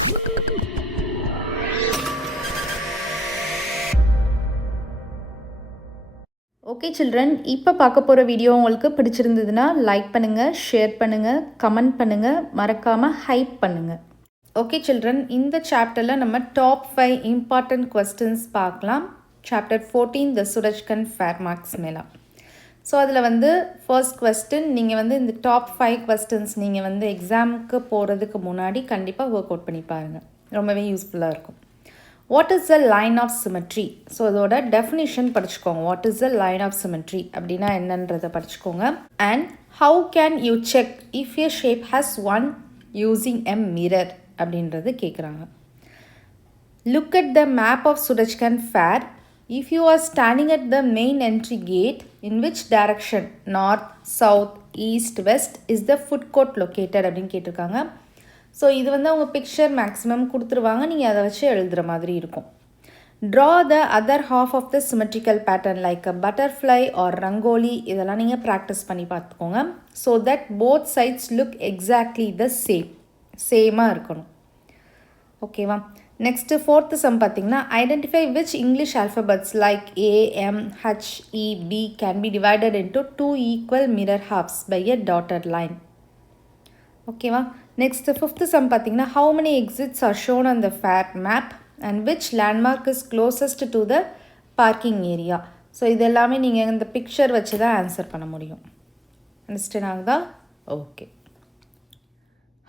Okay children, இப்போ பார்க்க போகிற வீடியோ உங்களுக்கு பிடிச்சிருந்ததுன்னா லைக் பண்ணுங்கள், ஷேர் பண்ணுங்கள், கமெண்ட் பண்ணுங்கள், மறக்காமல் ஹைப் பண்ணுங்கள். ஓகே சில்ட்ரன், இந்த சாப்டரில் நம்ம டாப் 5 இம்பார்ட்டன்ட் கொஸ்டின்ஸ் பார்க்கலாம். சாப்டர் 14 த சுரஜ்கன் ஃபேர் மார்க்ஸ் மேலா. ஸோ அதில் வந்து ஃபர்ஸ்ட் கொஸ்டின், நீங்கள் வந்து இந்த டாப் 5 கொஸ்டின்ஸ் நீங்கள் வந்து எக்ஸாமுக்கு போகிறதுக்கு முன்னாடி கண்டிப்பாக ஒர்க் அவுட் பண்ணி பாருங்கள். ரொம்பவே யூஸ்ஃபுல்லாக இருக்கும். What is the line of symmetry? So இதோட டெஃபினிஷன் படிச்சுக்கோங்க. What is the line of symmetry அப்படின்னா என்னன்றதை படிச்சுக்கோங்க. And how can you check if a shape has one using a mirror அப்படின்றது கேட்குறாங்க. Look at the map of Surajkund fair. If you are standing at the main entry gate, in which direction, north, south, east, west is the food court located அப்படின்னு கேட்டிருக்காங்க. So இது வந்து அவங்க picture maximum கொடுத்துருவாங்க, நீங்கள் அதை வச்சு எழுதுகிற மாதிரி இருக்கும். Draw the other half of the symmetrical pattern like a butterfly or rangoli. இதெல்லாம் நீங்கள் ப்ராக்டிஸ் பண்ணி பார்த்துக்கோங்க. So that both sides look exactly the சேமாக இருக்கணும். ஓகேவா? நெக்ஸ்ட்டு ஃபோர்த்து சம் பார்த்தீங்கன்னா, identify which English alphabets like A, M, H, E, B can be divided into 2 equal mirror halves by a dotted line. ஓகேவா? Next fifth sum பார்த்தீங்கன்னா, how many exits are shown on the fair map and which landmark is closest to the parking area. So இது எல்லாமே நீங்கள் இந்த picture வச்சு தான் answer பண்ண முடியும். அண்டர்ஸ்டாண்ட் ஆகுதா? Okay.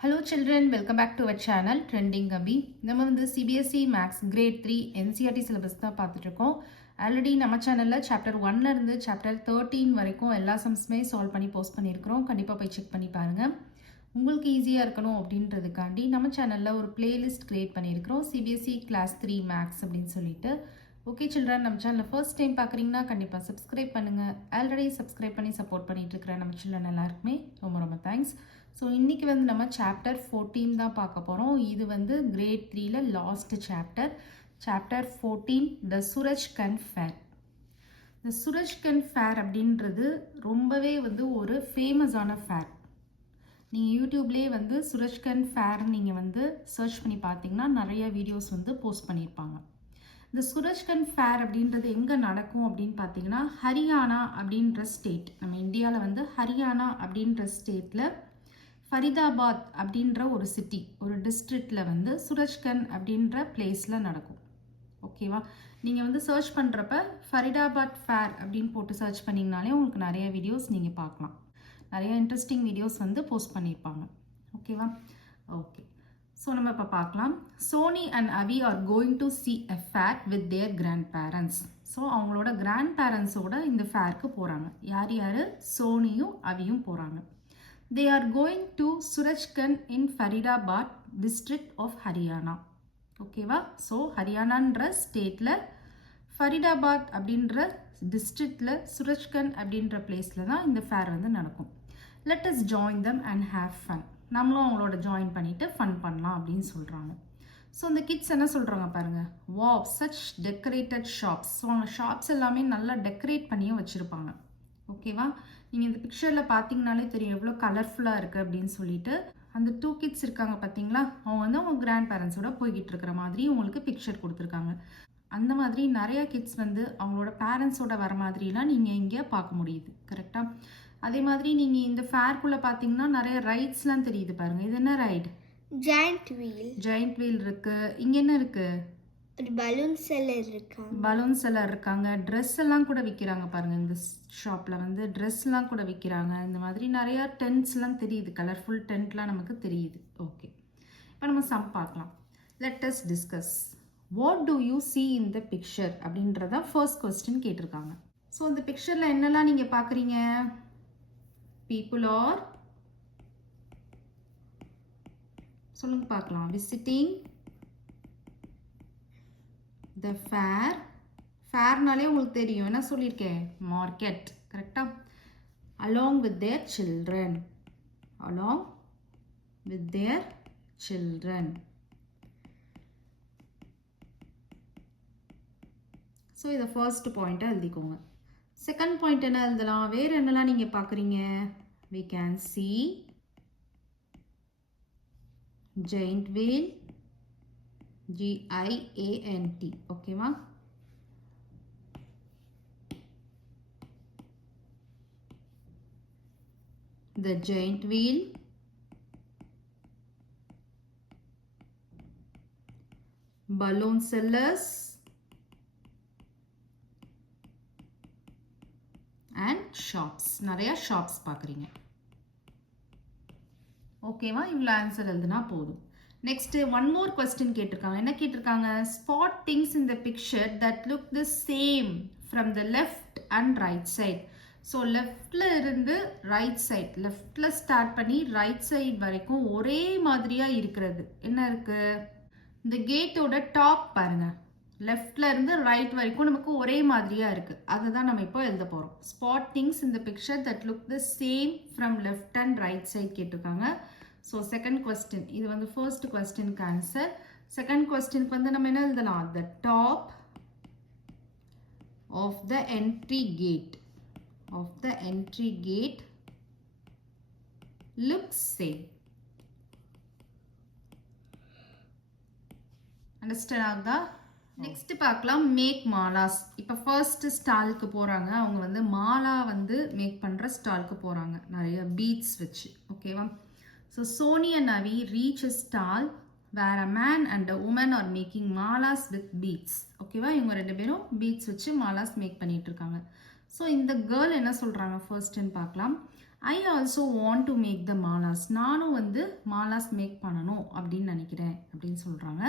Hello children, welcome back to our channel trending Abhi. நம்ம வந்து CBSE maths grade 3 NCERT syllabus தான் பார்த்துட்ருக்கோம். ஆல்ரெடி நம்ம சேனலில் சாப்டர் 1லேருந்து சாப்டர் 13 வரைக்கும் எல்லா சம்ஸுமே சால்வ் பண்ணி போஸ்ட் பண்ணியிருக்கிறோம். கண்டிப்பாக போய் செக் பண்ணி பாருங்கள். உங்களுக்கு ஈஸியாக இருக்கணும் அப்படின்றதுக்காண்டி நம்ம சேனலில் ஒரு பிளேலிஸ்ட் க்ரியேட் பண்ணியிருக்கிறோம், சிபிஎஸ்சி கிளாஸ் 3 மேக்ஸ் அப்படின்னு சொல்லிட்டு. ஓகே சில்ட்ரன், நம்ம சேனலில் ஃபர்ஸ்ட் டைம் பார்க்குறீங்கன்னா கண்டிப்பாக சப்ஸ்கிரைப் பண்ணுங்கள். ஆல்ரெடி சப்ஸ்கிரைப் பண்ணி சப்போர்ட் பண்ணிகிட்டு இருக்கிற நம்ம சில்ட்ரன் எல்லாருக்குமே ரொம்ப ரொம்ப தேங்க்ஸ். ஸோ இன்றைக்கி வந்து நம்ம சாப்டர் 14 தான் பார்க்க போகிறோம். இது வந்து கிரேட் 3ல லாஸ்ட் சாப்டர் 14 த சுரஜ்கன் ஃபேர். த சுரஜ்கன் ஃபேர் அப்படின்றது ரொம்பவே வந்து ஒரு ஃபேமஸான ஃபேர். நீங்கள் யூடியூப்லேயே வந்து சுரஜ்கன் ஃபேர் நீங்கள் வந்து சர்ச் பண்ணி பார்த்தீங்கன்னா நிறைய வீடியோஸ் வந்து போஸ்ட் பண்ணியிருப்பாங்க. இந்த சுரஜ்கன் ஃபேர் அப்படின்றது எங்கே நடக்கும் அப்படின்னு பார்த்தீங்கன்னா, ஹரியானா அப்படின்ற ஸ்டேட், நம்ம இந்தியாவில் வந்து ஹரியானா அப்படின்ற ஸ்டேட்டில் ஃபரிதாபாத் அப்படின்ற ஒரு சிட்டி, ஒரு டிஸ்ட்ரிக்டில் வந்து சுரஜ்கன் அப்படின்ற பிளேஸில் நடக்கும். ஓகேவா? நீங்கள் வந்து சர்ச் பண்ணுறப்ப ஃபரிதாபாத் ஃபேர் அப்படின்னு போட்டு சர்ச் பண்ணிங்கனாலே உங்களுக்கு நிறைய வீடியோஸ் நீங்கள் பார்க்கலாம். நிறைய இன்ட்ரெஸ்டிங் வீடியோஸ் வந்து போஸ்ட் பண்ணியிருப்பாங்க. ஓகேவா? ஓகே. ஸோ நம்ம இப்போ பார்க்கலாம். Soni and Avi are going to see a fair with their grandparents. So அவங்களோட கிராண்ட் பேரண்ட்ஸோட இந்த ஃபேருக்கு போகிறாங்க. யார் யார்? சோனியும் அவியும் போகிறாங்க. They are going to Surajkund in Faridabad district of Haryana. ஓகேவா? ஸோ ஹரியானான்ற ஸ்டேட்டில் ஃபரிதாபாத் அப்படின்ற டிஸ்ட்ரிக்டில் சுரஜ்கன் அப்படின்ற பிளேஸில் தான் இந்த ஃபேர் வந்து நடக்கும். Let us join them and have fun. நம்மளும் அவங்களோட ஜாயின் பண்ணிவிட்டு ஃபன் பண்ணலாம் அப்படின்னு சொல்கிறாங்க. ஸோ இந்த கிட்ஸ் என்ன சொல்கிறாங்க பாருங்கள். Wow, such decorated shops. So அவங்க ஷாப்ஸ் எல்லாமே நல்லா டெக்கரேட் பண்ணியும் வச்சுருப்பாங்க. ஓகேவா? நீங்கள் இந்த பிக்சரில் பார்த்தீங்கனாலே தெரியும் எவ்வளோ கலர்ஃபுல்லாக இருக்குது அப்படின்னு சொல்லிட்டு. அந்த 2 கிட்ஸ் இருக்காங்க பார்த்தீங்களா, அவங்க வந்து அவங்க கிராண்ட் பேரண்ட்ஸோட போய்கிட்டு இருக்கிற மாதிரி உங்களுக்கு பிக்சர் கொடுத்துருக்காங்க. அந்த மாதிரி நிறைய கிட்ஸ் வந்து அவங்களோட பேரண்ட்ஸோட வர மாதிரிலாம் நீங்கள் இங்கே பார்க்க முடியுது. கரெக்டாக? அதே மாதிரி நீங்கள் இந்த ஃபேர்க்குள்ளே பார்த்தீங்கன்னா நிறைய ரைட்ஸ்லாம் தெரியுது பாருங்கள். இது என்ன right? Joint wheel. Joint wheel இருக்குது. இங்கே என்ன இருக்குது? ஒரு பலூன் செல்லர் இருக்காங்க. பலூன் செல்லர் இருக்காங்க. ட்ரெஸ் எல்லாம் கூட விற்கிறாங்க பாருங்கள். இந்த ஷாப்பில் வந்து ட்ரெஸ்லாம் கூட விற்கிறாங்க. இந்த மாதிரி நிறையா டென்ட்ஸ்லாம் தெரியுது, கலர்ஃபுல் டென்ட்லாம் நமக்கு தெரியுது. ஓகே, இப்போ நம்ம சம் பார்க்கலாம். Let us discuss. What to you see in the picture அப்படின்றத ஃபர்ஸ்ட் கொஸ்டின் கேட்டிருக்காங்க. ஸோ இந்த பிக்சரில் என்னெல்லாம் நீங்கள் பார்க்குறீங்க? people are, சொல்லுங்க பார்க்கலாம், visiting the fair. ஃபேர்னாலே உங்களுக்கு தெரியும், என்ன சொல்லியிருக்கேன்? மார்க்கெட். கரெக்டா? along with their children. along with their children. So இதை ஃபர்ஸ்ட் பாயிண்ட்டை எழுதிக்கோங்க. செகண்ட் பாயிண்ட் என்ன எழுதலாம்? வேறு என்னெல்லாம் நீங்கள் பார்க்குறீங்க? we can see giant wheel, GIANT. ஓகேவா? The giant wheel, balloon sellers, and shops. நிறைய shops பார்க்குறீங்க. ஓகேவா? இவ்வளோ ஆன்சர் எழுதுனா போதும். நெக்ஸ்ட் ஒன் மோர் கொஸ்டின் கேட்டிருக்காங்க. என்ன கேட்டிருக்காங்க? Spot things in the picture that look the same from the left and right side. So லெஃப்டில் இருந்து ரைட் சைட், லெஃப்டில் ஸ்டார்ட் பண்ணி ரைட் சைட் வரைக்கும் ஒரே மாதிரியாக இருக்கிறது என்ன இருக்குது? இந்த கேட்டோட டாப் பாருங்கள், லெஃப்டில் இருந்து ரைட் வரைக்கும் நமக்கு ஒரே மாதிரியாக இருக்குது. அதை தான் நம்ம இப்போ எழுத போகிறோம். ஸ்பாட் திங்ஸ் இந்த picture that look the same from left and right side கேட்டிருக்காங்க. ஸோ செகண்ட் கொஸ்டின், இது வந்து ஃபர்ஸ்ட் கொஸ்டினுக்கு ஆன்சர். செகண்ட் கொஸ்டினுக்கு வந்து நம்ம என்ன எழுதலாம்? The top of the entry gate, of the entry gate looks same. Understand ஆகுதா? நெக்ஸ்ட் பார்க்கலாம் மேக் மாலாஸ். இப்போ ஃபர்ஸ்ட் ஸ்டாலுக்கு போகிறாங்க. அவங்க வந்து மாலா வந்து மேக் பண்ணுற ஸ்டாலுக்கு போகிறாங்க, நிறைய பீட்ஸ் வச்சு. ஓகேவா? So Soni and Navi reach a stall where a man and a woman are making malas with beads. ஓகேவா? இவங்க ரெண்டு பேரும் பீட்ஸ் வச்சு மாலாஸ் மேக் பண்ணிட்டு இருக்காங்க. ஸோ இந்த கேர்ள் என்ன சொல்கிறாங்க ஃபர்ஸ்ட்ன்னு பார்க்கலாம். I also want to make the malas. நானும் வந்து மாலாஸ் மேக் பண்ணணும் அப்படின்னு நினைக்கிறேன் அப்படின்னு சொல்கிறாங்க.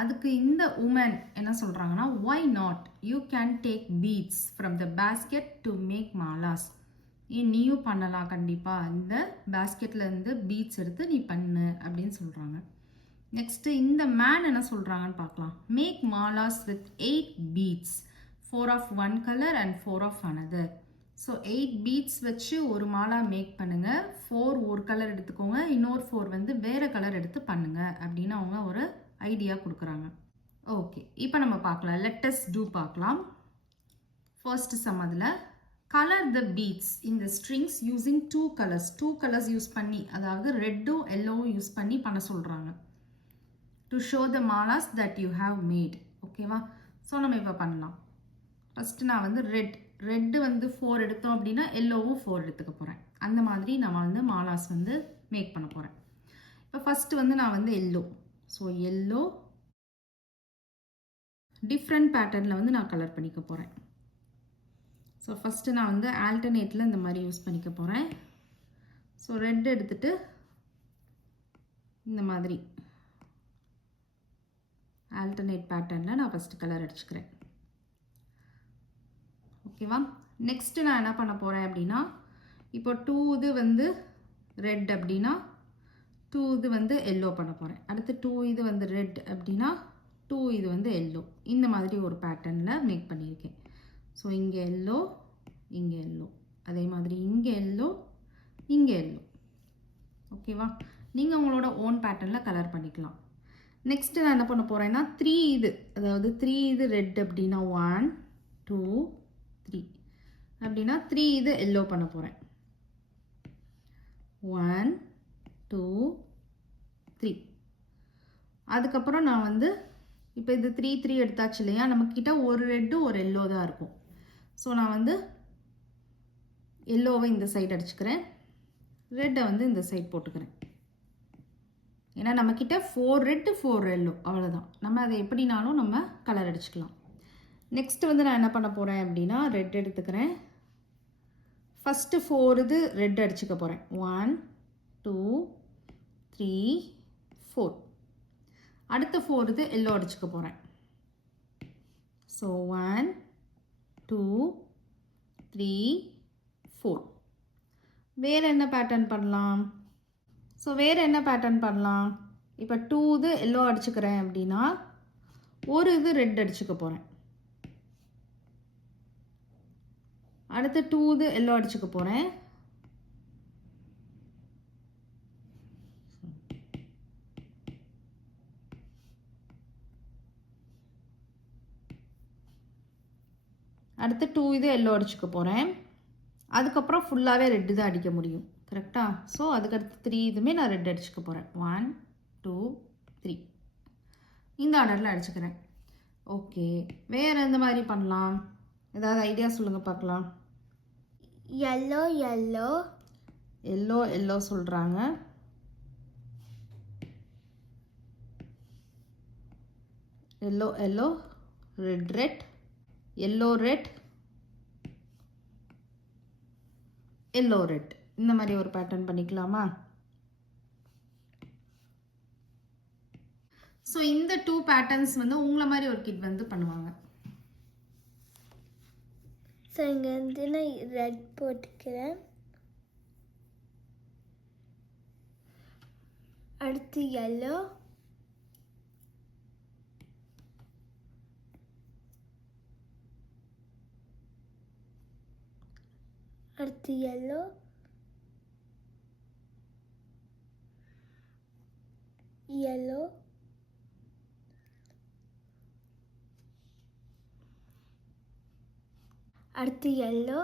அதுக்கு இந்த உமன் என்ன சொல்கிறாங்கன்னா, why not, you can take beads from the basket to make malas. நீயும் பண்ணலாம் கண்டிப்பாக, இந்த பேஸ்கெட்லேருந்து பீட்ஸ் எடுத்து நீ பண்ணு அப்படின்னு சொல்கிறாங்க. நெக்ஸ்ட்டு இந்த மேன் என்ன சொல்கிறாங்கன்னு பார்க்கலாம். Make malas with 8 beads, 4 of one colour and 4 of another. So 8 beads வச்சு ஒரு மாலா மேக் பண்ணுங்கள். 4 ஒரு கலர் எடுத்துக்கோங்க, இன்னொரு 4 வந்து வேறு கலர் எடுத்து பண்ணுங்கள் அப்படின்னு அவங்க ஒரு ஐடியா கொடுக்குறாங்க. ஓகே, இப்போ நம்ம பார்க்கலாம். லெட்டஸ் டூ பார்க்கலாம். ஃபர்ஸ்ட் சம் அதில் கலர் த பீட்ஸ் இந்த strings using 2 colours. 2 colours use பண்ணி, அதாவது ரெட்டும் எல்லோவும் யூஸ் பண்ணி பண்ண சொல்கிறாங்க. To show the malas that you have made. ஓகேவா? ஸோ நம்ம இப்போ பண்ணலாம். ஃபஸ்ட்டு நான் வந்து ரெட்டு வந்து 4 எடுத்தோம் அப்படின்னா எல்லோவும் 4 எடுத்துக்க போகிறேன். அந்த மாதிரி நம்ம வந்து மாலாஸ் வந்து மேக் பண்ண போகிறேன். இப்போ ஃபஸ்ட்டு வந்து நான் வந்து எல்லோ, ஸோ எல்லோ டிஃப்ரெண்ட் பேட்டர்னில் வந்து நான் கலர் பண்ணிக்க போகிறேன். ஸோ ஃபஸ்ட்டு நான் வந்து ஆல்டர்னேட்டில் இந்த மாதிரி யூஸ் பண்ணிக்க போகிறேன். ஸோ ரெட் எடுத்துகிட்டு இந்த மாதிரி ஆல்டர்னேட் பேட்டர்னில் நான் ஃபஸ்ட்டு கலர் அடிச்சுக்கிறேன். ஓகேவா? நெக்ஸ்ட்டு நான் என்ன பண்ண போகிறேன் அப்படின்னா, இப்போ 2 இது வந்து ரெட் அப்படின்னா 2 இது வந்து எல்லோ பண்ண போகிறேன். அடுத்து 2 இது வந்து ரெட் அப்படின்னா 2 இது வந்து எல்லோ. இந்த மாதிரி ஒரு பேட்டர்னில் மேக் பண்ணியிருக்கேன். ஸோ இங்கே எல்லோ, இங்கே எல்லோ, அதே மாதிரி இங்கே எல்லோ, இங்கே எல்லோ. ஓகேவா? நீங்கள் உங்களோட ஓன் பேட்டர்னில் கலர் பண்ணிக்கலாம். நெக்ஸ்ட்டு நான் என்ன பண்ண போகிறேன்னா 3 இது, அதாவது 3 இது ரெட் அப்படின்னா 1 2 3 அப்படின்னா 3 இது எல்லோ பண்ண போகிறேன். 1 2 3. அதுக்கப்புறம் நான் வந்து இப்போ இது 3 3 எடுத்தாச்சு இல்லையா, நம்மக்கிட்ட ஒரு ரெட்டு ஒரு எல்லோ தான் இருக்கும். ஸோ நான் வந்து எல்லோவை இந்த சைடு அடிச்சுக்கிறேன், ரெட்டை வந்து இந்த சைட் போட்டுக்கிறேன். ஏன்னா நம்மக்கிட்ட 4 ரெட்டு 4 எல்லோ, அவ்வளோதான். நம்ம அதை எப்படினாலும் நம்ம கலர் அடிச்சுக்கலாம். நெக்ஸ்ட்டு வந்து நான் என்ன பண்ண போகிறேன் அப்படின்னா ரெட் எடுத்துக்கிறேன். ஃபஸ்ட்டு 4 இது ரெட் அடிச்சுக்க போகிறேன். 1 2 3 4. அடுத்த 4 இது எல்லோ அடிச்சுக்க போகிறேன். ஸோ 1 2 3 4. வேறு என்ன பேட்டர்ன் பண்ணலாம்? ஸோ வேறு என்ன பேட்டர்ன் பண்ணலாம்? இப்போ 2 இது எல்லோ அடிச்சுக்கிறேன் அப்படின்னா ஒரு இது ரெட் அடிச்சுக்க போகிறேன். அடுத்து 2 இது எல்லோ அடிச்சுக்க போகிறேன். அடுத்து 2 இது எல்லோ அடிச்சுக்க போகிறேன். அதுக்கப்புறம் ஃபுல்லாகவே ரெட்டு தான் அடிக்க முடியும், கரெக்டாக? ஸோ அதுக்கடுத்து 3 இதுவுமே நான் ரெட் அடிச்சுக்க போகிறேன். 1 2 3. இந்த ஆர்டரில் அடிச்சுக்கிறேன். ஓகே, வேறு எந்த மாதிரி பண்ணலாம்? ஏதாவது ஐடியா சொல்லுங்கள் பார்க்கலாம். yellow yellow எல்லோ எல்லோ சொல்கிறாங்க. Yellow yellow, red red, yellow red, yellow red. இந்த மாதிரி ஒரு பேட்டர்ன் பண்ணிக்கலாமா? ஸோ இந்த 2 பேட்டர்ன்ஸ் வந்து உங்களை மாதிரி ஒரு கிட் வந்து பண்ணுவாங்க. ஸோ இங்கே வந்து நான் ரெட் போட்டுக்கிறேன். அடுத்து yellow அடுத்து yellow yellow அடுத்து yellow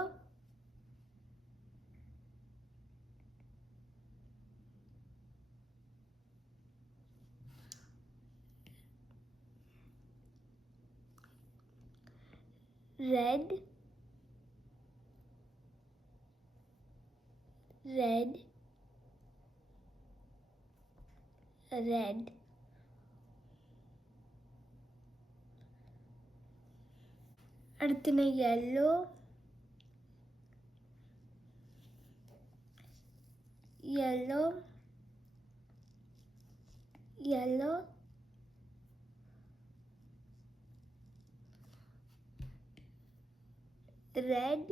red red red அடுத்து நான் yellow yellow yellow red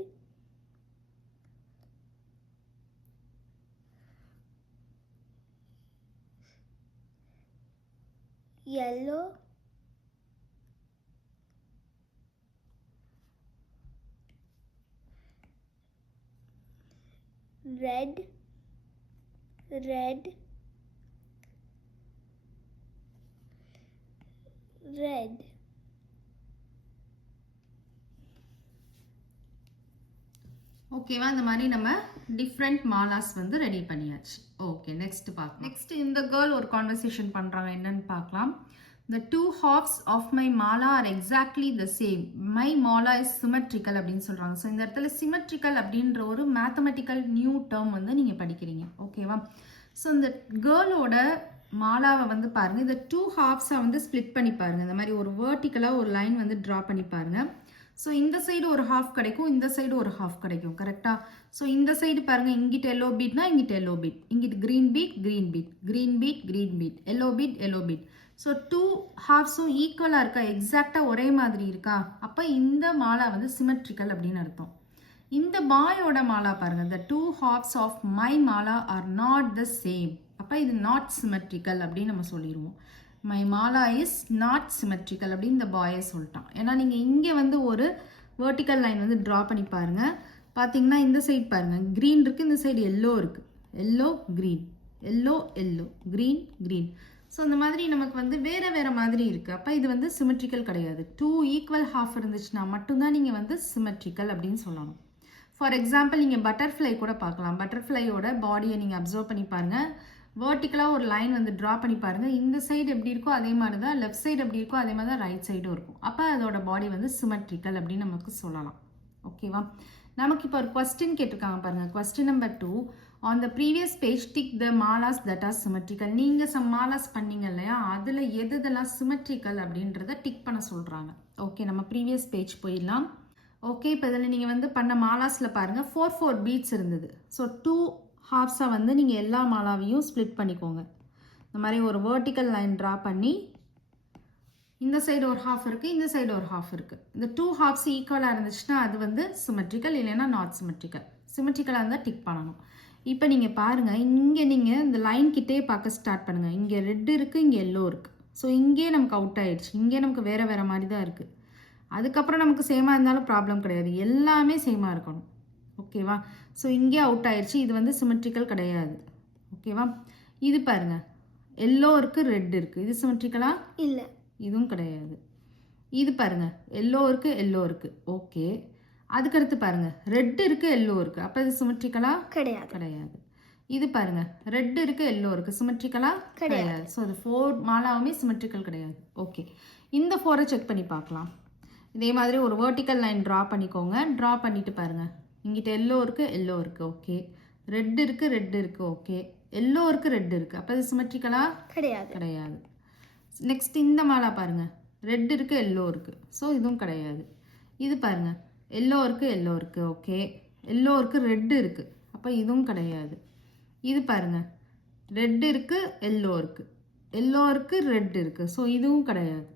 yellow red red red ஓகேவா? இந்த மாதிரி நம்ம டிஃப்ரெண்ட் மாலாஸ் வந்து ரெடி பண்ணியாச்சு. ஓகே, நெக்ஸ்ட் பார்க்கலாம். நெக்ஸ்ட் இந்த கேர்ள் ஒரு கான்வர்சேஷன் பண்ணுறாங்க, என்னன்னு பார்க்கலாம். The 2 halves of my mala are exactly the same. My mala is symmetrical அப்படின்னு சொல்கிறாங்க. ஸோ இந்த இடத்துல symmetrical அப்படின்ற ஒரு மேத்தமெட்டிக்கல் நியூ டேர்ம் வந்து நீங்கள் படிக்கிறீங்க. ஓகேவா? ஸோ இந்த கேர்ளோட மாலாவை வந்து பாருங்கள், இந்த 2 ஹாஃப்ஸாக வந்து ஸ்ப்ளிட் பண்ணி பாருங்கள். இந்த மாதிரி ஒரு வேர்ட்டிக்கலாக ஒரு லைன் வந்து ட்ரா பண்ணி பாருங்கள். ஸோ இந்த சைடு ஒரு ஹாஃப் கிடைக்கும், இந்த சைடு ஒரு ஹாஃப் கிடைக்கும். கரெக்டாக? ஸோ இந்த சைடு பாருங்கள், இங்கிட்ட எல்லோ பீட்னா இங்கிட்ட எல்லோ பீட், இங்கிட்ட green bead green bead, green bead green bead, yellow bead yellow bead. So 2 ஹாஃப்ஸும் ஈக்குவலாக இருக்கா, எக்ஸாக்டாக ஒரே மாதிரி இருக்கா? அப்போ இந்த மாலா வந்து சிமெட்ரிக்கல் அப்படின்னு அர்த்தம். இந்த பாயோட மாலா பாருங்கள், the 2 halves of my mala are not the same. அப்போ இது நாட் சிமெட்ரிக்கல் அப்படின்னு நம்ம சொல்லிடுவோம். My Mala is not symmetrical அப்படின்னு இந்த பாயை சொல்லிட்டான். ஏன்னா நீங்கள் இங்கே வந்து ஒரு வேர்ட்டிக்கல் லைன் வந்து ட்ரா பண்ணி பாருங்கள். பார்த்தீங்கன்னா இந்த சைடு பாருங்கள் க்ரீன் இருக்குது, இந்த சைடு எல்லோ இருக்குது, yellow green, yellow yellow, green green. So இந்த மாதிரி நமக்கு வந்து வேறு வேறு மாதிரி இருக்குது. அப்போ இது வந்து சிமெட்ரிக்கல் கிடையாது. 2 ஈக்குவல் ஹாஃப் இருந்துச்சுன்னா மட்டும்தான் நீங்கள் வந்து சிமெட்ரிக்கல் அப்படின்னு சொல்லணும். ஃபார் எக்ஸாம்பிள் நீங்கள் பட்டர்ஃப்ளை கூட பார்க்கலாம். பட்டர்ஃப்ளையோட பாடியை நீங்கள் அப்சர்வ் பண்ணி பாருங்கள். வேர்ட்டிக்கலாக ஒரு லைன் வந்து ட்ரா பண்ணி பாருங்கள். இந்த சைடு எப்படி இருக்கோ அதே மாதிரி தான், லெஃப்ட் சைடு எப்படி இருக்கோ அதே மாதிரி தான் ரைட் சைடும் இருக்கும். அப்போ அதோட பாடி வந்து சிமெட்ரிக்கல் அப்படின்னு நமக்கு சொல்லலாம். ஓகேவா? நமக்கு இப்போ ஒரு கொஸ்டின் கேட்டிருக்காங்க பாருங்கள். Question number 2, on the previous page tick the malas that are symmetrical. நீங்கள் சம் மாலாஸ் பண்ணீங்க இல்லையா, அதில் எதெல்லாம் சிமெட்ரிக்கல் அப்படின்றத டிக் பண்ண சொல்கிறாங்க. ஓகே, நம்ம ப்ரீவியஸ் பேஜ் போயிடலாம். ஓகே, இப்போ இதில் நீங்கள் வந்து பண்ண மாலாஸில் பாருங்கள் 4 பீட்ஸ் இருந்தது. ஸோ 2 ஹாஃப்ஸாக வந்து நீங்கள் எல்லா மாலாவையும் ஸ்ப்ளிட் பண்ணிக்கோங்க. இந்த மாதிரி ஒரு வேர்ட்டிக்கல் லைன் ட்ரா பண்ணி இந்த சைடு ஒரு ஹாஃப் இருக்குது, இந்த சைடு ஒரு ஹாஃப் இருக்குது. இந்த 2 ஹாஃப்ஸ் ஈக்குவலாக இருந்துச்சுன்னா அது வந்து சிமெட்ரிக்கல், இல்லைன்னா நாட் சிமெட்ரிக்கல். சிமெட்ரிக்கலாக இருந்தால் டிக் பண்ணணும். இப்போ நீங்கள் பாருங்கள், இங்கே நீங்கள் இந்த லைன் கிட்டே பார்க்க ஸ்டார்ட் பண்ணுங்கள். இங்கே ரெட் இருக்குது, இங்கே எல்லோ இருக்குது. ஸோ இங்கே நமக்கு அவுட் ஆயிடுச்சு, இங்கே நமக்கு வேறு வேறு மாதிரி தான் இருக்குது. அதுக்கப்புறம் நமக்கு சேமாக இருந்தாலும் ப்ராப்ளம் கிடையாது, எல்லாமே சேமாக இருக்கணும். ஓகேவா? ஸோ இங்கே அவுட் ஆயிடுச்சு, இது வந்து சிமெட்ரிக்கல் கிடையாது. ஓகேவா? இது பாருங்கள், எல்லோ இருக்குது, ரெட் இருக்குது, இது சிமெட்ரிக்கலா? இல்லை, இதுவும் கிடையாது. இது பாருங்கள், எல்லோ இருக்குது, எல்லோ இருக்குது. ஓகே, அதுக்கடுத்து பாருங்கள் ரெட் இருக்குது, எல்லோ இருக்குது. அப்போ இது சிமெட்ரிக்கலா? கிடையாது. கிடையாது. இது பாருங்க, ரெட் இருக்கு, எல்லோ இருக்கு, சிமெட்ரிக்கலா கிடையாது. ஸோ இது 4 மாலாவுமே சிமெட்ரிக்கல் கிடையாது. ஓகே, இந்த 4 செக் பண்ணி பார்க்கலாம். இதே மாதிரி ஒரு வெர்டிக்கல் லைன் ட்ரா பண்ணிக்கோங்க. ட்ரா பண்ணிட்டு பாருங்க, இங்கிட்ட எல்லோ இருக்கு, எல்லோ இருக்கு, ஓகே. ரெட் இருக்கு, ரெட் இருக்கு, ஓகே. எல்லோ இருக்கு, ரெட் இருக்கு. அப்போ இது சிமெட்ரிக்கலா கிடையாது. நெக்ஸ்ட் இந்த மாலா பாருங்க, ரெட் இருக்கு, எல்லோ இருக்கு, ஸோ இதுவும் கிடையாது. இது பாருங்க, எல்லோ இருக்கு, எல்லோ இருக்கு, ஓகே. எல்லோ இருக்கு, ரெட் இருக்கு, அப்போ இதுவும் கிடையாது. இது பாருங்க, ரெட் இருக்கு, எல்லோ இருக்கு, எல்லோ இருக்கு, ரெட் இருக்கு, ஸோ இதுவும் கிடையாது.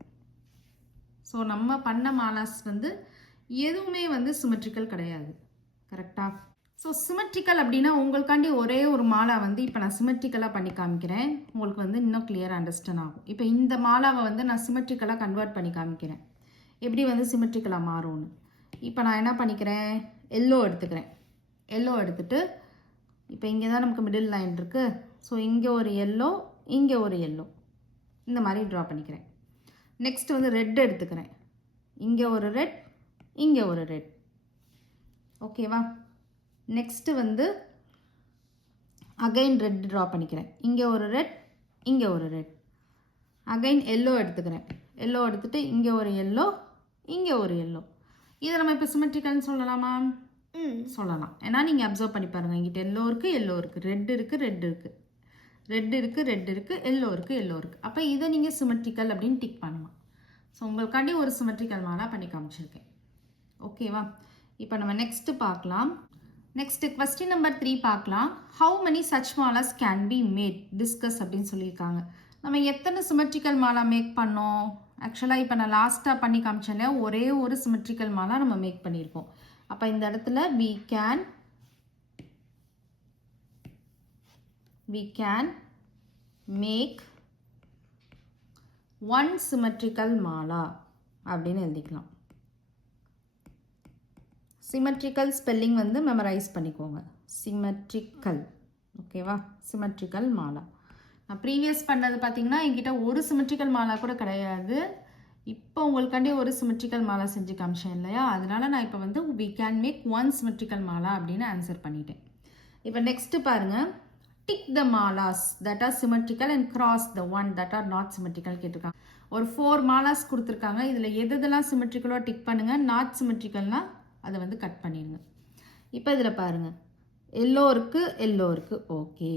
ஸோ நம்ம பண்ண மாலாஸ் வந்து எதுவுமே வந்து சிமெட்ரிக்கல் கிடையாது. கரெக்டா? ஸோ சிமெட்ரிக்கல் அப்படின்னா உங்களுக்காண்டி ஒரே ஒரு மாலா வந்து இப்போ நான் சிமெட்ரிக்கலாக பண்ணி காமிக்கிறேன். உங்களுக்கு வந்து இன்னும் கிளியராக அண்டர்ஸ்டாண்ட் ஆகும். இப்போ இந்த மாலாவை வந்து நான் சிமெட்ரிக்கலாக கன்வெர்ட் பண்ணி காமிக்கிறேன், எப்படி வந்து சிமெட்ரிக்கலாக மாறும்னு. இப்போ நான் என்ன பண்ணிக்கிறேன், எல்லோ எடுத்துக்கிறேன். எல்லோ எடுத்துட்டு இப்போ இங்கே தான் நமக்கு மிடில் லைன் இருக்குது. ஸோ இங்கே ஒரு எல்லோ, இங்கே ஒரு எல்லோ, இந்த மாதிரி ட்ரா பண்ணிக்கிறேன். நெக்ஸ்ட் வந்து ரெட் எடுத்துக்கிறேன். இங்கே ஒரு ரெட், இங்கே ஒரு ரெட், ஓகேவா? நெக்ஸ்ட்டு வந்து அகைன் ரெட் ட்ரா பண்ணிக்கிறேன். இங்கே ஒரு ரெட், இங்கே ஒரு ரெட். அகைன் எல்லோ எடுத்துக்கிறேன். எல்லோ எடுத்துகிட்டு இங்கே ஒரு எல்லோ, இங்கே ஒரு எல்லோ. இதை நம்ம இப்போ சிமெட்ரிக்கல்னு சொல்லலாமா? சொல்லலாம். ஏன்னா நீங்கள் அப்சர்வ் பண்ணி பாருங்கள், இங்கிட்ட எல்லோ இருக்குது, எல்லோ இருக்குது, ரெட் இருக்குது, ரெட் இருக்குது, ரெட் இருக்குது, ரெட் இருக்குது, எல்லோ இருக்குது, எல்லோ இருக்குது. அப்போ இதை நீங்கள் சிமெட்ரிக்கல் அப்படின்னு டிக் பண்ணலாம். ஸோ உங்களுக்காண்டி ஒரு சிமெட்ரிக்கல் மாலா பண்ணி காமிச்சிருக்கேன். ஓகேவா? இப்போ நம்ம நெக்ஸ்ட்டு பார்க்கலாம். நெக்ஸ்ட்டு கொஸ்டின் நம்பர் 3 பார்க்கலாம். How many such malas can be made, discuss அப்படின்னு சொல்லியிருக்காங்க. நம்ம எத்தனை சிமெட்ரிக்கல் மாலா மேக் பண்ணோம்? ஆக்சுவலாக இப்போ நான் லாஸ்ட்டாக பண்ணி காமிச்சேன்ல, ஒரே ஒரு சிமெட்ரிக்கல் மாலா நம்ம மேக் பண்ணியிருக்கோம். அப்போ இந்த இடத்துல we can make one symmetrical Mala அப்படின்னு எழுதிக்கலாம். சிமெட்ரிக்கல் ஸ்பெல்லிங் வந்து மெமரைஸ் பண்ணிக்கோங்க. சிமெட்ரிக்கல், ஓகேவா? சிமெட்ரிக்கல் மாலா. நான் ப்ரீவியஸ் பண்ணது பார்த்தீங்கன்னா என்கிட்ட ஒரு சிமெட்ரிக்கல் மாலா கூட கிடையாது. இப்போ உங்களுக்காண்டி ஒரு சிமெட்ரிக்கல் மாலா செஞ்சு காமிச்சேன் இல்லையா? அதனால நான் இப்போ வந்து we can make one symmetrical Mala அப்படின்னு ஆன்சர் பண்ணிட்டேன். இப்போ நெக்ஸ்ட்டு பாருங்கள், tick the malas that are symmetrical and cross the one that are not symmetrical கேட்டிருக்காங்க. ஒரு 4 மாலாஸ் கொடுத்துருக்காங்க. இதில் எதெல்லாம் சிமெட்ரிக்கலோ டிக் பண்ணுங்கள், நாட் சிமெட்ரிக்கல்னால் அதை வந்து கட் பண்ணிடுங்க. இப்போ இதில் பாருங்கள், எல்லோ இருக்குது, எல்லோ இருக்குது, ஓகே.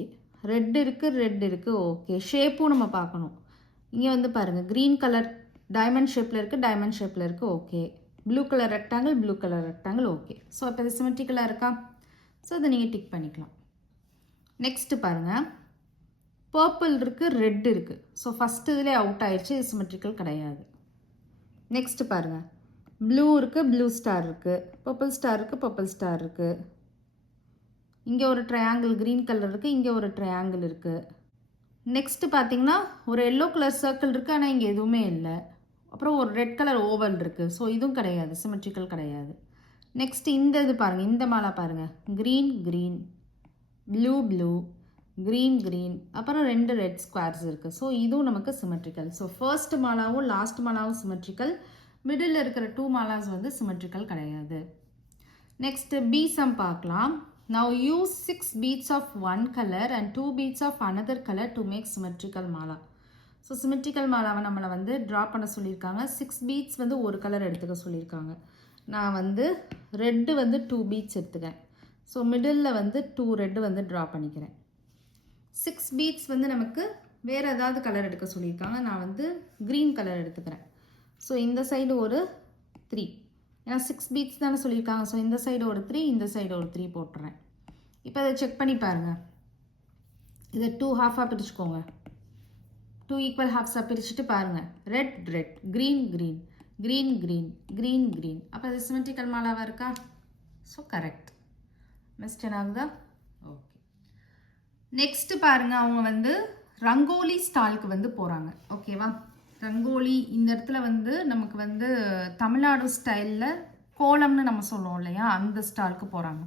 ரெட் இருக்குது, ரெட் இருக்குது, ஓகே. ஷேப்பும் நம்ம பார்க்கணும். இங்கே வந்து பாருங்கள், க்ரீன் கலர் டைமண்ட் ஷேப்பில் இருக்குது, டைமண்ட் ஷேப்பில் இருக்குது, okay. Blue colour rectangle, blue colour rectangle, okay. So இப்போ இது சிமெட்ரிக்கலாக இருக்கா? ஸோ இதை நீங்கள் டிக் பண்ணிக்கலாம். நெக்ஸ்ட்டு பாருங்கள், பர்பிள் இருக்குது, ரெட் இருக்குது. ஸோ ஃபஸ்ட்டு இதிலே அவுட் ஆயிடுச்சு, இது சிமெட்ரிக்கல் கிடையாது. நெக்ஸ்ட்டு பாருங்கள், ப்ளூ இருக்குது, ப்ளூ ஸ்டார் இருக்குது, பர்பிள் ஸ்டார் இருக்குது, பர்பிள் ஸ்டார் இருக்குது. இங்கே ஒரு ட்ரையாங்கிள் க்ரீன் கலர் இருக்குது, இங்கே ஒரு ட்ரையாங்கிள் இருக்குது. நெக்ஸ்ட்டு பார்த்தீங்கன்னா ஒரு எல்லோ கலர் சர்க்கிள் இருக்குது, ஆனால் இங்கே எதுவுமே இல்லை. அப்புறம் ஒரு ரெட் கலர் ஓவல் இருக்குது. ஸோ இதுவும் கிடையாது, சிமெட்ரிக்கல் கிடையாது. நெக்ஸ்ட் இந்த இது பாருங்கள், இந்த மாலா பாருங்கள், green green, blue blue, green green, அப்புறம் 2 ரெட் ஸ்கொயர்ஸ் இருக்குது. ஸோ இதுவும் நமக்கு சிமெட்ரிக்கல். ஸோ ஃபர்ஸ்ட் மாலாவும் லாஸ்ட் மாலாவும் சிமெட்ரிக்கல், மிடில் இருக்கிற 2 மாலாஸ் வந்து சிமெட்ரிக்கல் கிடையாது. நெக்ஸ்ட்டு பி சம் பார்க்கலாம். Now use 6 beads of one color and 2 beads of another color to make symmetrical mala. So symmetrical மாலாவை நம்மளை வந்து ட்ரா பண்ண சொல்லியிருக்காங்க. 6 பீட்ஸ் வந்து ஒரு கலர் எடுத்துக்க சொல்லியிருக்காங்க. நான் வந்து ரெட்டு வந்து 2 பீட்ஸ் எடுத்துக்கிறேன். ஸோ மிடில் வந்து 2 ரெட்டு வந்து ட்ரா பண்ணிக்கிறேன். 6 பீட்ஸ் வந்து நமக்கு வேறு ஏதாவது கலர் எடுக்க சொல்லியிருக்காங்க. நான் வந்து க்ரீன் கலர் எடுத்துக்கிறேன். ஸோ இந்த சைடு ஒரு 3, ஏன்னா 6 பீட்ஸ் தானே சொல்லியிருக்காங்க. ஸோ இந்த சைடு ஒரு 3, இந்த சைடு ஒரு 3 போட்டுறேன். இப்போ அதை செக் பண்ணி பாருங்கள். இதை 2 ஹாஃபாக பிரிச்சுக்கோங்க. 2 ஈக்குவல் ஹாஃப்ஸாக பிரிச்சுட்டு பாருங்கள். Red red, green green, green green, green green. அப்போ அது சிமெட்ரிக்கல் மாலாவாக இருக்கா? So correct. மிஸ்டேக் ஆகுதா? ஓகே. நெக்ஸ்ட்டு பாருங்கள், அவங்க வந்து ரங்கோலி ஸ்டாலுக்கு வந்து போகிறாங்க. ஓகேவா? ரங்கோலி இந்த இடத்துல வந்து நமக்கு வந்து தமிழ்நாடு ஸ்டைலில் கோலம்னு நம்ம சொல்லுவோம் இல்லையா, அந்த ஸ்டாலுக்கு போகிறாங்க.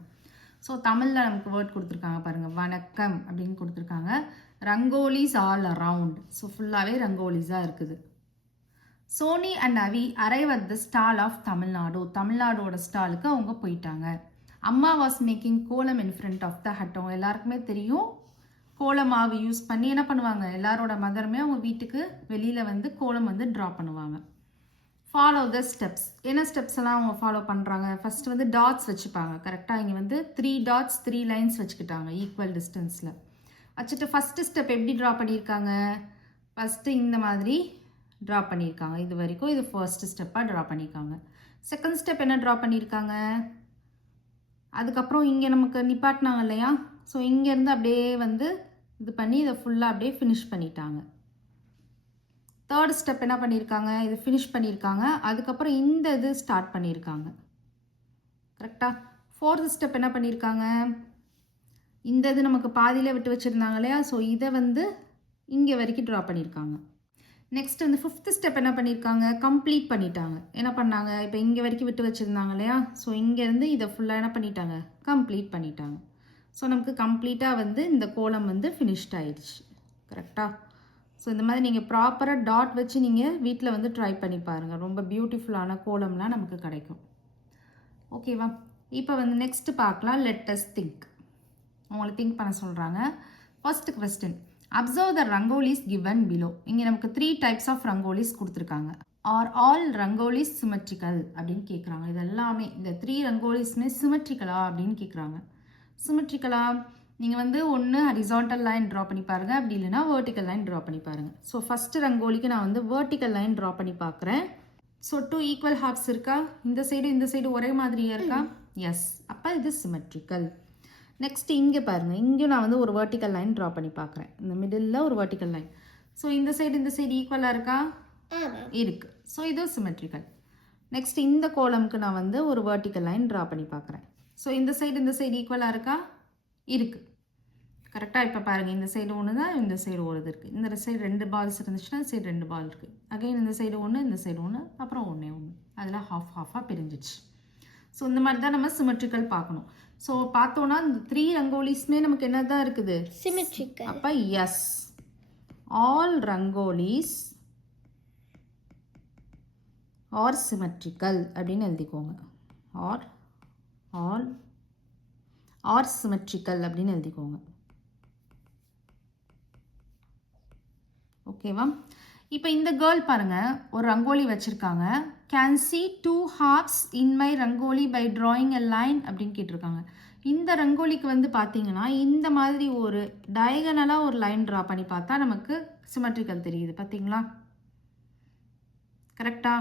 ஸோ தமிழில் நமக்கு வேர்ட் கொடுத்துருக்காங்க பாருங்கள், வணக்கம் அப்படின்னு கொடுத்துருக்காங்க. Rangolis all around. ஸோ ஃபுல்லாகவே ரங்கோலிஸாக இருக்குது. Soni and Avi arrive at the stall of Tamil Nadu. தமிழ்நாடோட ஸ்டாலுக்கு அவங்க போயிட்டாங்க. Amma was making kolam in front of the hut. அவங்க எல்லாருக்குமே தெரியும் கோலம் மாவு யூஸ் பண்ணி என்ன பண்ணுவாங்க, எல்லாரோட மதருமே அவங்க வீட்டுக்கு வெளியில் வந்து கோலம் வந்து ட்ரா பண்ணுவாங்க. Follow the steps. என்ன ஸ்டெப்ஸ் எல்லாம் அவங்க ஃபாலோ பண்ணுறாங்க? ஃபர்ஸ்ட் வந்து டாட்ஸ் வச்சுப்பாங்க. கரெக்டாக இங்கே வந்து 3 டாட்ஸ் 3 லைன்ஸ் வச்சுக்கிட்டாங்க ஈக்குவல் டிஸ்டன்ஸில் வச்சுட்டு ஃபஸ்ட்டு ஸ்டெப் எப்படி ட்ரா பண்ணியிருக்காங்க? ஃபஸ்ட்டு இந்த மாதிரி ட்ரா பண்ணியிருக்காங்க. இது வரைக்கும் இது ஃபர்ஸ்ட் ஸ்டெப்பாக ட்ரா பண்ணியிருக்காங்க. செகண்ட் ஸ்டெப் என்ன ட்ரா பண்ணியிருக்காங்க? அதுக்கப்புறம் இங்கே நமக்கு நிப்பாட்டினாங்க இல்லையா, ஸோ இங்கேருந்து அப்படியே வந்து இது பண்ணி இதை ஃபுல்லாக அப்படியே ஃபினிஷ் பண்ணிட்டாங்க. தேர்ட் ஸ்டெப் என்ன பண்ணியிருக்காங்க? இது ஃபினிஷ் பண்ணியிருக்காங்க. அதுக்கப்புறம் இந்த இது ஸ்டார்ட் பண்ணியிருக்காங்க. கரெக்டாக. ஃபோர்த் ஸ்டெப் என்ன பண்ணியிருக்காங்க? இந்த இது நமக்கு பாதியில் விட்டு வச்சுருந்தாங்க இல்லையா, ஸோ இதை வந்து இங்கே வரைக்கும் ட்ரா பண்ணியிருக்காங்க. நெக்ஸ்ட் வந்து ஃபிஃப்த் ஸ்டெப் என்ன பண்ணியிருக்காங்க? கம்ப்ளீட் பண்ணிட்டாங்க. என்ன பண்ணாங்க? இப்போ இங்கே வரைக்கும் விட்டு வச்சுருந்தாங்க இல்லையா, ஸோ இங்கேருந்து இதை ஃபுல்லாக என்ன பண்ணிட்டாங்க? கம்ப்ளீட் பண்ணிட்டாங்க. ஸோ நமக்கு கம்ப்ளீட்டாக வந்து இந்த கோலம் வந்து ஃபினிஷ்ட் ஆயிடுச்சு. கரெக்டாக. ஸோ இந்த மாதிரி நீங்கள் ப்ராப்பராக டாட் வச்சு நீங்கள் வீட்டில் வந்து ட்ரை பண்ணி பாருங்கள். ரொம்ப பியூட்டிஃபுல்லான கோலம்லாம் நமக்கு கிடைக்கும். ஓகேவா? இப்போ வந்து நெக்ஸ்ட்டு பார்க்கலாம். Let us think. உங்களை திங்க் பண்ண சொல்கிறாங்க. First question, observe the rangolis given below. இங்கே நமக்கு 3 டைப்ஸ் ஆஃப் ரங்கோலிஸ் கொடுத்துருக்காங்க. ஆர் ஆல் ரங்கோலிஸ் சிமெட்ரிக்கல் அப்படின்னு கேட்குறாங்க. இது எல்லாமே இந்த 3 ரங்கோலிஸ்மே சிமெட்ரிக்கலா அப்படின்னு கேட்குறாங்க. சிமெட்ரிக்கலா நீங்கள் வந்து ஒன்று ஹரிசாண்டல் லைன் ட்ரா பண்ணி பாருங்கள், அப்படி இல்லைனா வேர்ட்டிக்கல் லைன் ட்ரா பண்ணி பாருங்கள். ஸோ ஃபஸ்ட்டு ரங்கோலிக்கு நான் வந்து வேர்ட்டிக்கல் லைன் ட்ரா பண்ணி பார்க்குறேன். ஸோ 2 ஈக்குவல் ஹாஃப்ஸ் இருக்கா? இந்த சைடு ஒரே மாதிரியாக இருக்கா? எஸ். அப்போ இது சிமெட்ரிக்கல். நெக்ஸ்ட் இங்கே பாருங்கள், இங்கேயும் நான் வந்து ஒரு வேர்ட்டிக்கல் லைன் ட்ரா பண்ணி பார்க்குறேன். இந்த மிடில் ஒரு வேர்ட்டிக்கல் லைன். ஸோ இந்த சைடு ஈக்குவலாக இருக்கா? இருக்குது. ஸோ இது சிமெட்ரிக்கல். நெக்ஸ்ட் இந்த கோலமுக்கு நான் வந்து ஒரு வேர்ட்டிக்கல் லைன் ட்ரா பண்ணி பார்க்குறேன். ஸோ இந்த சைடு ஈக்குவலாக இருக்கா? இருக்குது. கரெக்டாக. இப்போ பாருங்கள், இந்த சைடு ஒன்று தான், இந்த சைடு ஒரு இது இருக்குது. இந்த சைடு 2 பால்ஸ் இருந்துச்சுன்னா சைடு 2 பால் இருக்குது. அகைன் இந்த சைடு ஒன்று, இந்த சைடு ஒன்று, அப்புறம் ஒன்று அதில் ஹாஃபாக பிரிஞ்சிச்சு. ஸோ இந்த மாதிரி தான் நம்ம சிமெட்ரிக்கல் பார்க்கணும். ஸோ பார்த்தோன்னா இந்த 3 ரங்கோலிஸ்மே நமக்கு என்ன தான் இருக்குது? சிமெட்ரிக்கல். அப்போ yes, all rangolis are symmetrical அப்படின்னு எழுதிக்கோங்க. ஆர் சிமெட்ரிக்கல் அப்படின்னு எழுதிக்கோங்க. ஓகேவா? இப்போ இந்த கேர்ள் பாருங்கள், ஒரு ரங்கோலி வச்சுருக்காங்க. Can see 2 halves in my rangoli by drawing a line அப்படின்னு கேட்டிருக்காங்க. இந்த ரங்கோலிக்கு வந்து பார்த்தீங்கன்னா இந்த மாதிரி ஒரு டயகனலாக ஒரு லைன் ட்ரா பண்ணி பார்த்தா நமக்கு சிமெட்ரிக்கல் தெரியுது. பார்த்தீங்களா? கரெக்டா?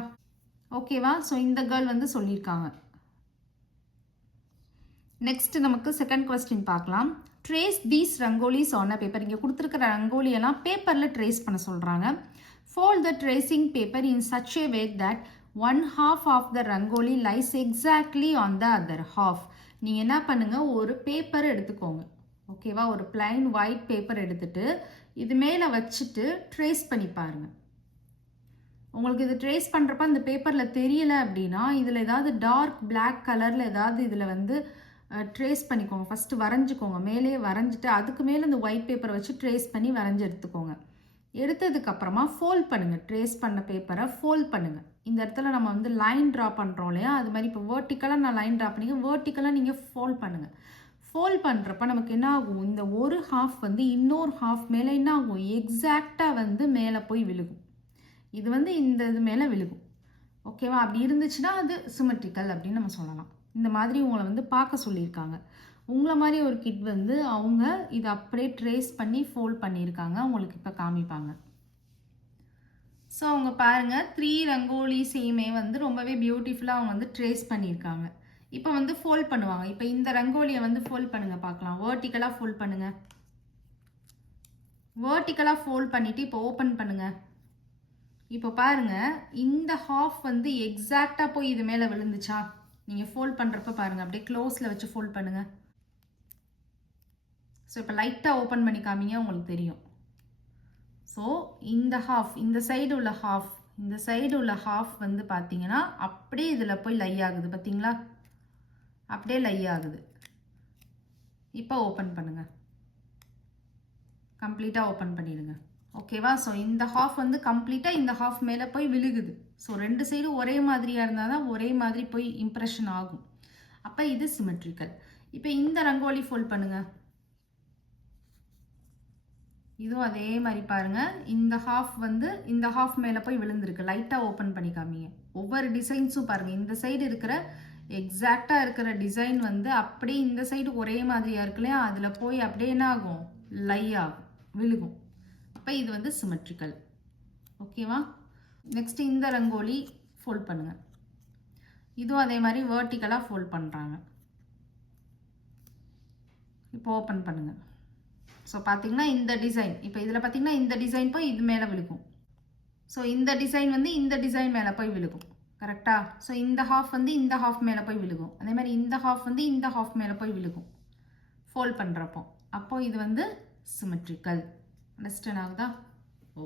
ஓகேவா? ஸோ இந்த கேர்ள் வந்து சொல்லியிருக்காங்க. நெக்ஸ்ட் நமக்கு செகண்ட் கொஸ்டின் பார்க்கலாம். Trace these rangolis on a paper. இங்கே கொடுத்துருக்கிற ரங்கோலியெல்லாம் பேப்பரில் ட்ரேஸ் பண்ண சொல்கிறாங்க. Fold the tracing paper in such a way that one half of the rangoli lies exactly on the other half. நீங்கள் என்ன பண்ணுங்கள், ஒரு பேப்பர் எடுத்துக்கோங்க. ஓகேவா? ஒரு பிளைன் ஒயிட் பேப்பர் எடுத்துட்டு இது மேலே வச்சுட்டு ட்ரேஸ் பண்ணி பாருங்கள். உங்களுக்கு இது ட்ரேஸ் பண்ணுறப்ப அந்த பேப்பரில் தெரியலை அப்படின்னா இதில் ஏதாவது டார்க் பிளாக் கலரில் ஏதாவது இதில் வந்து ட்ரேஸ் பண்ணிக்கோங்க. ஃபஸ்ட்டு வரைஞ்சிக்கோங்க. மேலே வரைஞ்சிட்டு அதுக்கு மேலே இந்த ஒயிட் பேப்பரை வச்சு ட்ரேஸ் பண்ணி வரைஞ்சி எடுத்துக்கோங்க. எடுத்ததுக்கப்புறமா ஃபோல்ட் பண்ணுங்கள். ட்ரேஸ் பண்ண பேப்பரை ஃபோல்ட் பண்ணுங்கள். இந்த இடத்துல நம்ம வந்து லைன் ட்ரா பண்ணுறோம் இல்லையா, அது மாதிரி இப்போ வேர்ட்டிக்கலாக நான் லைன் ட்ரா பண்ணிங்க, வேர்ட்டிக்கலாக நீங்கள் ஃபோல்ட் பண்ணுங்கள். ஃபோல்ட் பண்ணுறப்ப நமக்கு என்ன ஆகும், இந்த ஒரு ஹாஃப் வந்து இன்னொரு ஹாஃப் மேலே என்ன ஆகும், எக்ஸாக்டாக வந்து மேலே போய் விழுகும். இது வந்து இந்த இது மேலே விழுகும். ஓகேவா? அப்படி இருந்துச்சுன்னா அது சிமெட்ரிக்கல் அப்படின்னு நம்ம சொல்லலாம். இந்த மாதிரி உங்களை வந்து பார்க்க சொல்லியிருக்காங்க. உங்களை மாதிரி ஒரு கிட் வந்து அவங்க இதை அப்படியே ட்ரேஸ் பண்ணி ஃபோல்ட் பண்ணியிருக்காங்க. உங்களுக்கு இப்போ காமிப்பாங்க. ஸோ அவங்க பாருங்கள், 3 ரங்கோலிஸையுமே வந்து ரொம்பவே பியூட்டிஃபுல்லாக அவங்க வந்து ட்ரேஸ் பண்ணியிருக்காங்க. இப்போ வந்து ஃபோல்ட் பண்ணுவாங்க. இப்போ இந்த ரங்கோலியை வந்து ஃபோல்ட் பண்ணுங்கள் பார்க்கலாம். வேர்ட்டிக்கலாக ஃபோல்ட் பண்ணுங்கள். வேர்ட்டிக்கலாக ஃபோல்ட் பண்ணிவிட்டு இப்போ ஓப்பன் பண்ணுங்கள். இப்போ பாருங்கள், இந்த ஹாஃப் வந்து எக்ஸாக்டாக போய் இது மேலே விழுந்துச்சா? நீங்கள் ஃபோல்ட் பண்ணுறப்ப பாருங்கள், அப்படியே க்ளோஸில் வச்சு ஃபோல்ட் பண்ணுங்கள். ஸோ இப்போ லைட்டாக ஓப்பன் பண்ணி காமிங்க, உங்களுக்கு தெரியும். ஸோ இந்த ஹாஃப், இந்த சைடு உள்ள ஹாஃப் வந்து பார்த்தீங்கன்னா அப்படியே இதில் போய் லை ஆகுது. பார்த்தீங்களா? அப்படியே லை ஆகுது. இப்போ ஓப்பன் பண்ணுங்கள். கம்ப்ளீட்டாக ஓப்பன் பண்ணிடுங்க. ஓகேவா? ஸோ இந்த ஹாஃப் வந்து கம்ப்ளீட்டாக இந்த ஹாஃப் மேலே போய் விழுகுது. ஸோ 2 சைடும் ஒரே மாதிரியாக இருந்தால் தான் ஒரே மாதிரி போய் இம்ப்ரெஷன் ஆகும். அப்போ இது சிமெட்ரிக்கல். இப்போ இந்த ரங்கோலி ஃபோல்ட் பண்ணுங்கள். இதுவும் அதே மாதிரி பாருங்கள், இந்த ஹாஃப் வந்து இந்த ஹாஃப் மேலே போய் விழுந்திருக்கு. லைட்டாக ஓப்பன் பண்ணி காமிங்க. ஒவ்வொரு டிசைன்ஸும் பாருங்கள், இந்த சைடு இருக்கிற எக்ஸாக்டாக இருக்கிற டிசைன் வந்து அப்படியே இந்த சைடு ஒரே மாதிரியாக இருக்கு இல்லையா, அதில் போய் அப்படியே என்ன ஆகும், லை ஆகும், விழுகும். அப்போ இது வந்து சிமெட்ரிக்கல். ஓகேவா? நெக்ஸ்ட் இந்த ரங்கோலி ஃபோல்ட் பண்ணுங்கள். இதுவும் அதே மாதிரி வேர்ட்டிக்கலாக ஃபோல்ட் பண்ணுறாங்க. இப்போ ஓப்பன் பண்ணுங்கள். ஸோ பார்த்தீங்கன்னா இந்த டிசைன், இப்போ இதில் பார்த்தீங்கன்னா இந்த டிசைன் போய் இது மேலே விழுகும். ஸோ இந்த டிசைன் வந்து இந்த டிசைன் மேலே போய் விழுகும். கரெக்டாக? ஸோ இந்த ஹாஃப் வந்து இந்த ஹாஃப் மேலே போய் விழுகும். அதே மாதிரி இந்த ஹாஃப் வந்து இந்த ஹாஃப் மேலே போய் விழுகும் ஃபோல்ட் பண்ணுறப்போ. அப்போது இது வந்து சிமெட்ரிக்கல். அண்டர்ஸ்டாண்ட் ஆகுதா?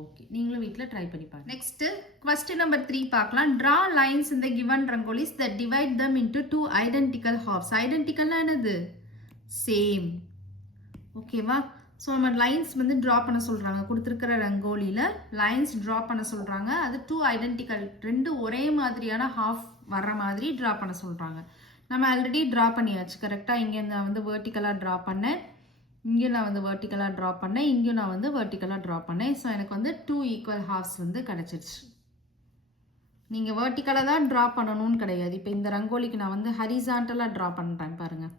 ஓகே, நீங்களும் வீட்டில் ட்ரை பண்ணி பாருங்க. நெக்ஸ்ட்டு கொஸ்டின் நம்பர் 3 பார்க்கலாம். ட்ரா லைன்ஸ் இந்த given rangolis that divide them into 2 identical halves. ஐடென்டிக்கல்னா என்னது? சேம். ஓகேவா? ஸோ நம்ம லைன்ஸ் வந்து ட்ரா பண்ண சொல்கிறாங்க. கொடுத்துருக்கிற ரங்கோலியில் லைன்ஸ் ட்ரா பண்ண சொல்கிறாங்க. அது 2 ஐடென்டிக்கல், 2 ஒரே மாதிரியான ஹாஃப் வர்ற மாதிரி ட்ரா பண்ண சொல்கிறாங்க. நம்ம ஆல்ரெடி ட்ரா பண்ணியாச்சு. கரெக்டாக? இங்கே நான் வந்து வேர்ட்டிக்கலாக ட்ரா பண்ணேன், இங்கேயும் நான் வந்து வேர்ட்டிக்கலாக ட்ரா பண்ணேன், இங்கேயும் நான் வந்து வேர்ட்டிக்கலாக ட்ரா பண்ணேன். ஸோ எனக்கு வந்து 2 ஈக்குவல் ஹாஃப்ஸ் வந்து கிடச்சிருச்சு. நீங்கள் வேர்ட்டிக்கலாக தான் ட்ரா பண்ணணும்னு கிடையாது. இப்போ இந்த ரங்கோலிக்கு நான் வந்து ஹரிசாண்டலாக ட்ரா பண்ணுறேன் பாருங்கள்.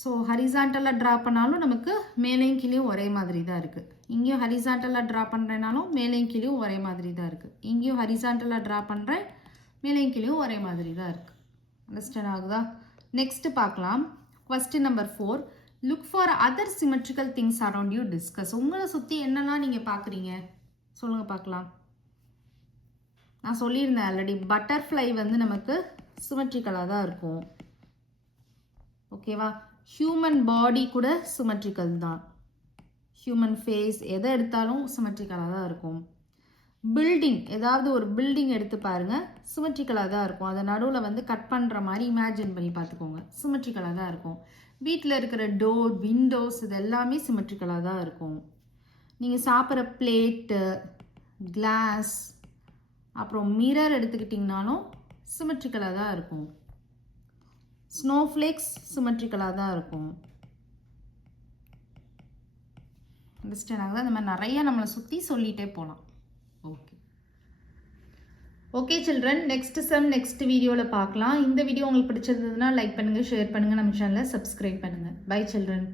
ஸோ ஹரிசாண்டலாக ட்ரா பண்ணாலும் நமக்கு மேலேயும் கீழேயும் ஒரே மாதிரி தான் இருக்குது. இங்கேயும் ஹரிசாண்டலாக ட்ரா பண்ணுறேனாலும் மேலேயும் கீழேயும் ஒரே மாதிரி தான் இருக்குது. இங்கேயும் ஹரிசாண்டலாக ட்ரா பண்ணுறேன், மேலேயும் கீழேயும் ஒரே மாதிரி தான் இருக்குது. அண்டர்ஸ்டாண்ட் ஆகுதா? நெக்ஸ்ட்டு பார்க்கலாம். Question number 4. Look for other symmetrical things around you, discuss. உங்களை சுற்றி என்னெல்லாம் நீங்கள் பார்க்குறீங்க சொல்லுங்கள் பார்க்கலாம். நான் சொல்லியிருந்தேன் ஆல்ரெடி, பட்டர்ஃப்ளை வந்து நமக்கு சிமெட்ரிக்கலாக தான் இருக்கும். ஓகேவா? ஹியூமன் பாடி கூட சிமெட்ரிக்கல் தான். ஹியூமன் ஃபேஸ் எதை எடுத்தாலும் சிமெட்ரிக்கலாக தான் இருக்கும். பில்டிங், ஏதாவது ஒரு பில்டிங் எடுத்து பாருங்கள், சிமெட்ரிக்கலாக தான் இருக்கும். அதை நடுவில் வந்து கட் பண்ணுற மாதிரி இமேஜின் பண்ணி பார்த்துக்கோங்க, சிமெட்ரிக்கலாக தான் இருக்கும். வீட்டில் இருக்கிற டோர், விண்டோஸ், இது எல்லாமே சிமெட்ரிக்கலாக தான் இருக்கும். நீங்கள் சாப்பிட்ற பிளேட்டு, கிளாஸ், அப்புறம் மிரர் எடுத்துக்கிட்டிங்கனாலும் சிமெட்ரிக்கலாக தான் இருக்கும். ஸ்னோஃப்ளேக்ஸ் சிமெட்ரிக்கலாக தான் இருக்கும். அண்டர்ஸ்டாண்ட் ஆகுதா? இந்த மாதிரி நிறைய நம்மளை சுற்றி சொல்லிகிட்டே போகலாம். Okay children, next sum next வீடியோவில் பார்க்கலாம். இந்த வீடியோ உங்களுக்கு பிடிச்சிருந்ததுன்னா லைக் பண்ணுங்கள், ஷேர் பண்ணுங்கள், நம்ம சேனலை சப்ஸ்கிரைப் பண்ணுங்கள். Bye children.